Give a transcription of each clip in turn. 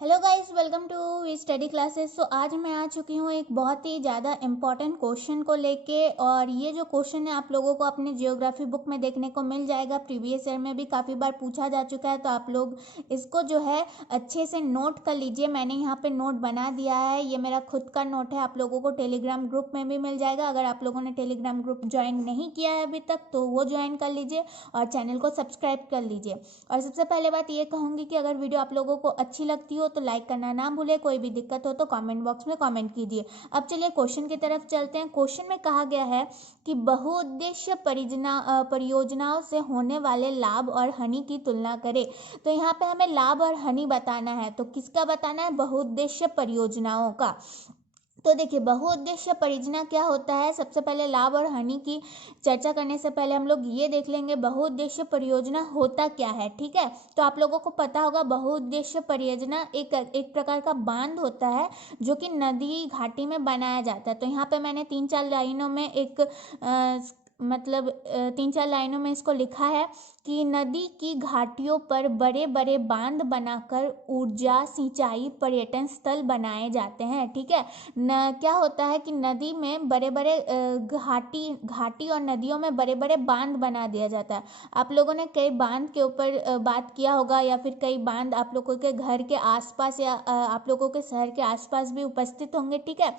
Hello guys, welcome to study classes. So आज मैं आ चुकी हूँ एक बहुत ही ज़्यादा इम्पॉर्टेंट क्वेश्चन को लेके। और ये जो क्वेश्चन है आप लोगों को अपने जियोग्राफी बुक में देखने को मिल जाएगा। प्रीवियस ईयर में भी काफ़ी बार पूछा जा चुका है, तो आप लोग इसको जो है अच्छे से नोट कर लीजिए। मैंने यहाँ पे नोट बना दिया है, ये मेरा खुद का नोट है। आप लोगों को टेलीग्राम ग्रुप में भी मिल जाएगा। अगर आप लोगों ने टेलीग्राम ग्रुप ज्वाइन नहीं किया है अभी तक तो वो ज्वाइन कर लीजिए और चैनल को सब्सक्राइब कर लीजिए। और सबसे पहले बात ये कहूँगी कि अगर वीडियो आप लोगों को अच्छी लगती हो तो लाइक करना ना भूले। कोई भी दिक्कत हो तो कमेंट बॉक्स में कमेंट कीजिए। अब चलिए क्वेश्चन की तरफ चलते हैं। क्वेश्चन में कहा गया है कि बहुउद्देश्य परियोजनाओं से होने वाले लाभ और हानि की तुलना करें। तो यहाँ पे हमें लाभ और हानि बताना है। तो किसका बताना है? बहुउद्देश्य परियोजनाओं का। तो देखिए, बहुउद्देश्य परियोजना क्या होता है। सबसे पहले लाभ और हानि की चर्चा करने से पहले हम लोग ये देख लेंगे बहुउद्देश्य परियोजना होता क्या है। ठीक है, तो आप लोगों को पता होगा बहुउद्देश्य परियोजना एक प्रकार का बांध होता है जो कि नदी घाटी में बनाया जाता है। तो यहाँ पे मैंने 3-4 लाइनों में तीन चार लाइनों में इसको लिखा है कि नदी की घाटियों पर बड़े बड़े बांध बनाकर ऊर्जा, सिंचाई, पर्यटन स्थल बनाए जाते हैं। ठीक है, क्या होता है कि नदी में बड़े बड़े घाटी और नदियों में बड़े बड़े बांध बना दिया जाता है। आप लोगों ने कई बांध के ऊपर बात किया होगा, या फिर कई बांध आप लोगों के घर के आसपास या आप लोगों के शहर के आसपास भी उपस्थित होंगे। ठीक है,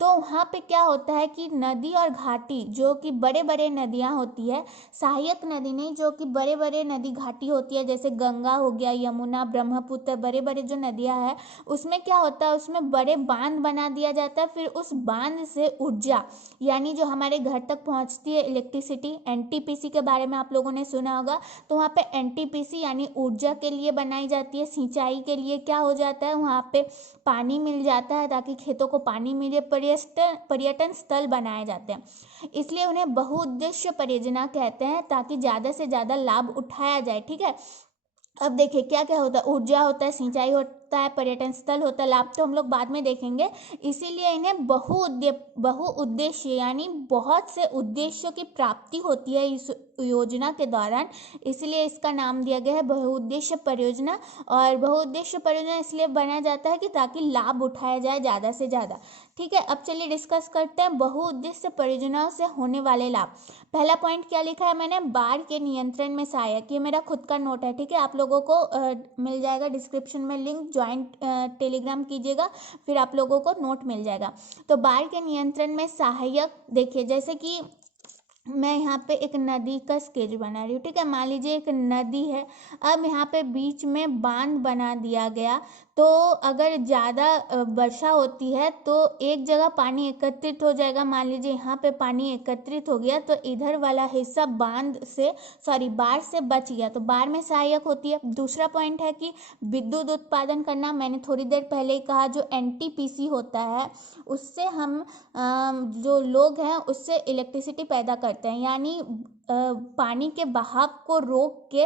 तो वहाँ पे क्या होता है कि नदी और घाटी जो कि बड़े बड़े नदियाँ होती है, सहायक नदी नहीं, जो कि बड़े बड़े नदी घाटी होती है, जैसे गंगा हो गया, यमुना, ब्रह्मपुत्र, बड़े बड़े जो नदियाँ हैं उसमें क्या होता है, उसमें बड़े बांध बना दिया जाता है। फिर उस बांध से ऊर्जा, यानी जो हमारे घर तक पहुँचती है इलेक्ट्रिसिटी, एनटीपीसी के बारे में आप लोगों ने सुना होगा। तो वहाँ पे एनटीपीसी यानी ऊर्जा के लिए बनाई जाती है। सिंचाई के लिए क्या हो जाता है, वहाँ पे पानी मिल जाता है ताकि खेतों को पानी मिले। पर्यटन स्थल बनाए जाते हैं, इसलिए उन्हें बहुउद्देश्य परियोजना कहते हैं, ताकि ज़्यादा से ज़्यादा लाभ उठाया जाए। ठीक है, अब देखिए क्या क्या होता है। ऊर्जा होता है, सिंचाई होता है, पर्यटन स्थल होता है। लाभ तो हम लोग बाद में देखेंगे। इसीलिए इन्हें बहुउद्देश्य यानी बहुत से उद्देश्यों की प्राप्ति होती है इस योजना के दौरान, इसलिए इसका नाम दिया गया है बहुउद्देश्य परियोजना। और बहुउद्देश्य परियोजना इसलिए बनाया जाता है कि ताकि लाभ उठाया जाए ज़्यादा से ज़्यादा। ठीक है, अब चलिए डिस्कस करते हैं बहुउद्देश्य परियोजनाओं से होने वाले लाभ। पहला पॉइंट क्या लिखा है मैंने? बाढ़ के नियंत्रण में सहायक। ये मेरा खुद का नोट है। ठीक है, आप लोगों को मिल जाएगा डिस्क्रिप्शन में लिंक, ज्वाइन टेलीग्राम कीजिएगा, फिर आप लोगों को नोट मिल जाएगा। तो बाढ़ के नियंत्रण में सहायक, देखिए जैसे कि मैं यहाँ पे एक नदी का स्केच बना रही हूँ। ठीक है, मान लीजिए एक नदी है, अब यहाँ पे बीच में बांध बना दिया गया। तो अगर ज़्यादा वर्षा होती है तो एक जगह पानी एकत्रित हो जाएगा। मान लीजिए यहाँ पे पानी एकत्रित हो गया तो इधर वाला हिस्सा बाढ़ से बच गया, तो बाढ़ में सहायक होती है। दूसरा पॉइंट है कि विद्युत उत्पादन करना। मैंने थोड़ी देर पहले ही कहा, जो एनटीपीसी होता है उससे हम जो लोग हैं उससे इलेक्ट्रिसिटी पैदा करते हैं, यानी पानी के बहाव को रोक के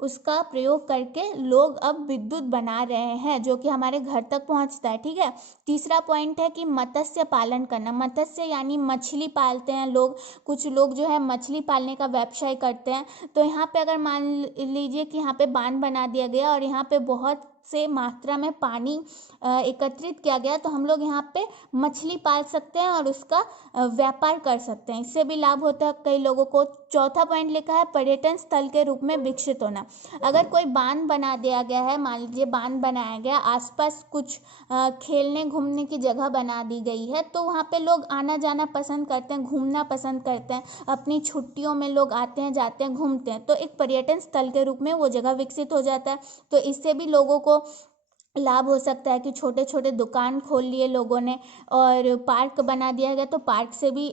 उसका प्रयोग करके लोग अब विद्युत बना रहे हैं, जो कि हमारे घर तक पहुंचता है। ठीक है, तीसरा पॉइंट है कि मत्स्य पालन करना। मत्स्य यानी मछली पालते हैं लोग, कुछ लोग जो है मछली पालने का व्यवसाय करते हैं। तो यहाँ पे अगर मान लीजिए कि यहाँ पे बांध बना दिया गया और यहाँ पे बहुत से मात्रा में पानी एकत्रित किया गया, तो हम लोग यहाँ पे मछली पाल सकते हैं और उसका व्यापार कर सकते हैं, इससे भी लाभ होता है कई लोगों को। चौथा पॉइंट लिखा है पर्यटन स्थल के रूप में विकसित होना। अगर कोई बांध बना दिया गया है, मान लीजिए बांध बनाया गया, आसपास कुछ खेलने घूमने की जगह बना दी गई है, तो वहाँ पे लोग आना जाना पसंद करते हैं, घूमना पसंद करते हैं। अपनी छुट्टियों में लोग आते हैं, जाते हैं, घूमते हैं, तो एक पर्यटन स्थल के रूप में वो जगह विकसित हो जाता है। तो इससे भी लोगों को लाभ हो सकता है कि छोटे छोटे दुकान खोल लिए लोगों ने और पार्क बना दिया गया, तो पार्क से भी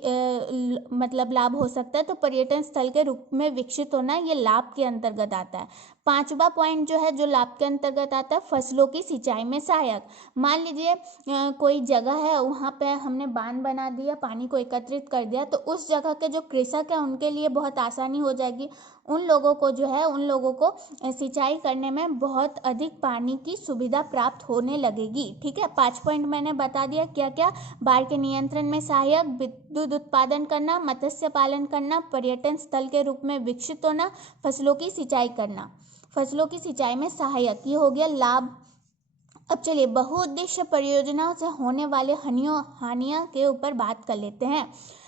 मतलब लाभ हो सकता है। तो पर्यटन स्थल के रूप में विकसित होना ये लाभ के अंतर्गत आता है। पांचवा पॉइंट जो है, जो लाभ के अंतर्गत आता है, फसलों की सिंचाई में सहायक। मान लीजिए कोई जगह है, वहाँ पे हमने बांध बना दिया, पानी को एकत्रित कर दिया, तो उस जगह के जो कृषक है उनके लिए बहुत आसानी हो जाएगी। उन लोगों को सिंचाई करने में बहुत अधिक पानी की सुविधा प्राप्त होने लगेगी। ठीक है, 5 पॉइंट मैंने बता दिया क्या क्या। बाढ़ के नियंत्रण में सहायक, विद्युत उत्पादन करना, मत्स्य पालन करना, पर्यटन स्थल के रूप में विकसित होना, फसलों की सिंचाई करना, फसलों की सिंचाई में सहायक। ये हो गया लाभ अब चलिए बहुउद्देश्य परियोजनाओं से होने वाले हानियों के ऊपर बात कर लेते हैं।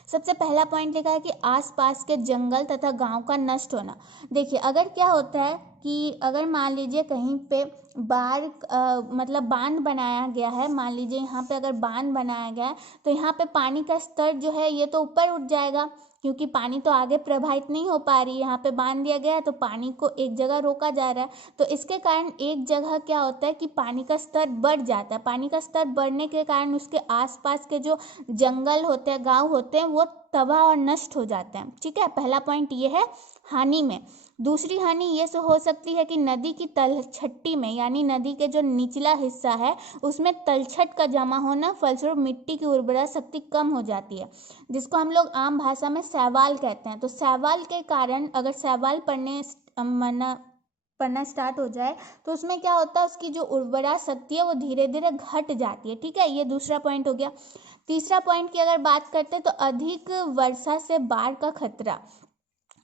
सबसे पहला पॉइंट लिखा है कि आसपास के जंगल तथा गांव का नष्ट होना। देखिए अगर क्या होता है कि अगर मान लीजिए कहीं पे मतलब बांध बनाया गया है, मान लीजिए यहाँ पे अगर बांध बनाया गया है तो यहाँ पे पानी का स्तर जो है ये तो ऊपर उठ जाएगा, क्योंकि पानी तो आगे प्रवाहित नहीं हो पा रही है। यहाँ पे बांध दिया गया है तो पानी को एक जगह रोका जा रहा है, तो इसके कारण एक जगह क्या होता है कि पानी का स्तर बढ़ जाता है। पानी का स्तर बढ़ने के कारण उसके आसपास के जो जंगल होते हैं, गांव होते हैं, वो तबाह और नष्ट हो जाते हैं। ठीक है, पहला पॉइंट ये है हानि में। दूसरी हानि ये से हो सकती है कि नदी की तलछटी में, यानी नदी के जो निचला हिस्सा है उसमें तलछट का जमा होना, फलस्वरूप मिट्टी की उर्वरा शक्ति कम हो जाती है, जिसको हम लोग आम भाषा में शैवाल कहते हैं। तो शैवाल के कारण अगर शैवाल पड़ना स्टार्ट हो जाए तो उसमें क्या होता है, उसकी जो उर्वरा शक्ति है वो धीरे धीरे घट जाती है। ठीक है, ये दूसरा पॉइंट हो गया। तीसरा पॉइंट की अगर बात करते हैं तो अधिक वर्षा से बाढ़ का खतरा।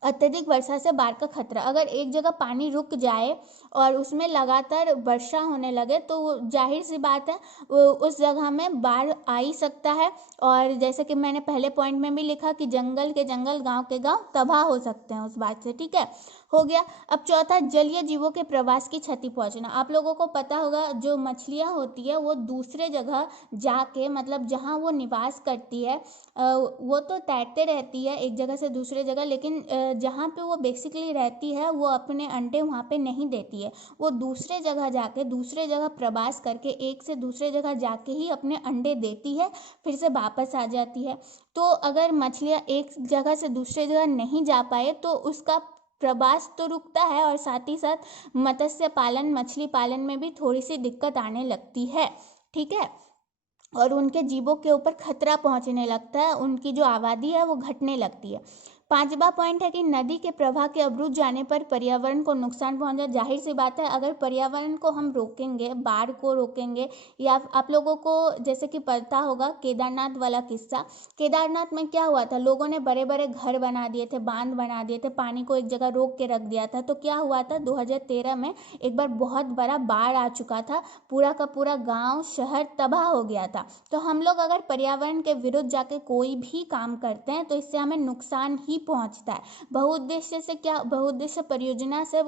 अत्यधिक वर्षा से बाढ़ का खतरा, अगर एक जगह पानी रुक जाए और उसमें लगातार वर्षा होने लगे तो जाहिर सी बात है उस जगह में बाढ़ आ ही सकता है। और जैसे कि मैंने पहले पॉइंट में भी लिखा कि जंगल के जंगल, गांव के गांव तबाह हो सकते हैं उस बात से। ठीक है, हो गया। अब चौथा, जलीय जीवों के प्रवास की क्षति पहुंचना। आप लोगों को पता होगा जो मछलियां होती है वो दूसरे जगह जाके, मतलब जहां वो निवास करती है वो तो तैरते रहती है एक जगह से दूसरे जगह, लेकिन जहाँ पे वो बेसिकली रहती है वो अपने अंडे वहाँ पे नहीं देती है। वो दूसरे जगह जाके, दूसरे जगह प्रवास करके, एक से दूसरे जगह जाके ही अपने अंडे देती है, फिर से वापस आ जाती है। तो अगर मछलियाँ एक जगह से दूसरे जगह नहीं जा पाए तो उसका प्रवास तो रुकता है और साथ ही साथ मत्स्य पालन, मछली पालन में भी थोड़ी सी दिक्कत आने लगती है। ठीक है, और उनके जीवों के ऊपर खतरा पहुंचने लगता है, उनकी जो आबादी है वो घटने लगती है। पांचवा पॉइंट है कि नदी के प्रवाह के अवरुद्ध जाने पर पर्यावरण को नुकसान पहुंचा। जाहिर सी बात है अगर पर्यावरण को हम रोकेंगे, बाढ़ को रोकेंगे, या आप लोगों को जैसे कि पता होगा केदारनाथ वाला किस्सा। केदारनाथ में क्या हुआ था, लोगों ने बड़े बड़े घर बना दिए थे, बांध बना दिए थे, पानी को एक जगह रोक के रख दिया था। तो क्या हुआ था, 2013 में एक बार बहुत बड़ा बाढ़ आ चुका था, पूरा का पूरा गाँव शहर तबाह हो गया था। तो हम लोग अगर पर्यावरण के विरुद्ध जाके कोई भी काम करते हैं तो इससे हमें नुकसान ही पहुंचता है। बहुउद्देश्य से क्या, बहुउद्देश्य परियोजना से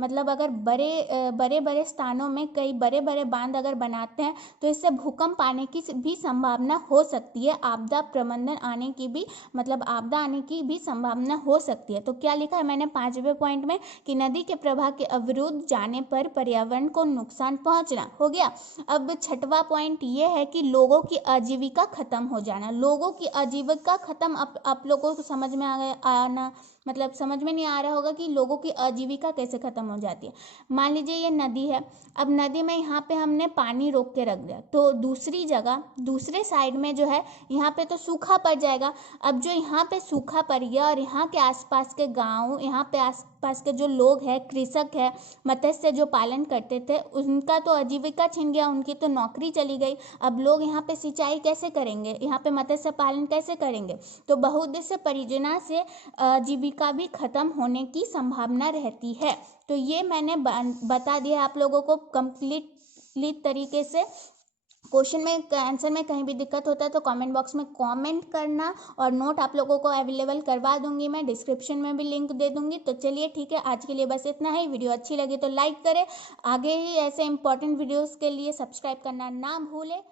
मतलब अगर बड़े बड़े स्थानों में कई बड़े बड़े बांध अगर बनाते हैं तो इससे भूकंप आने की भी संभावना हो सकती है, आपदा प्रबंधन आने की भी, मतलब आपदा आने की भी संभावना हो सकती है। तो क्या लिखा है मैंने 5वें पॉइंट में कि नदी के प्रवाह के अवरुद्ध जाने पर पर्यावरण को नुकसान पहुंचना, हो गया। अब छठवां पॉइंट ये है कि लोगों की आजीविका खत्म हो जाना। लोगों की आजीविका खत्म, आप लोगों को समझ में आना, मतलब समझ में नहीं आ रहा होगा कि लोगों की आजीविका कैसे खत्म हो जाती है। मान लीजिए ये नदी है, अब नदी में यहाँ पे हमने पानी रोक के रख दिया तो दूसरी जगह, दूसरे साइड में जो है यहाँ पे तो सूखा पड़ जाएगा। अब जो यहाँ पे सूखा पड़ गया और यहाँ के आसपास के गाँव, यहाँ पे आसपास के जो लोग हैं, कृषक है, मत्स्य जो पालन करते थे, उनका तो आजीविका छिन गया, उनकी तो नौकरी चली गई। अब लोग यहाँ पे सिंचाई कैसे करेंगे, यहाँ पे मत्स्य पालन कैसे करेंगे। तो बहुउद्देश्य परियोजना से आजीविका भी खत्म होने की संभावना रहती है। तो ये मैंने बता दिया आप लोगों को कंप्लीट तरीके से। क्वेश्चन में, आंसर में कहीं भी दिक्कत होता है तो कमेंट बॉक्स में कमेंट करना, और नोट आप लोगों को अवेलेबल करवा दूंगी, मैं डिस्क्रिप्शन में भी लिंक दे दूंगी। तो चलिए ठीक है, आज के लिए बस इतना ही। वीडियो अच्छी लगी तो लाइक करें, आगे ही ऐसे इंपॉर्टेंट वीडियोस के लिए सब्सक्राइब करना ना भूलें।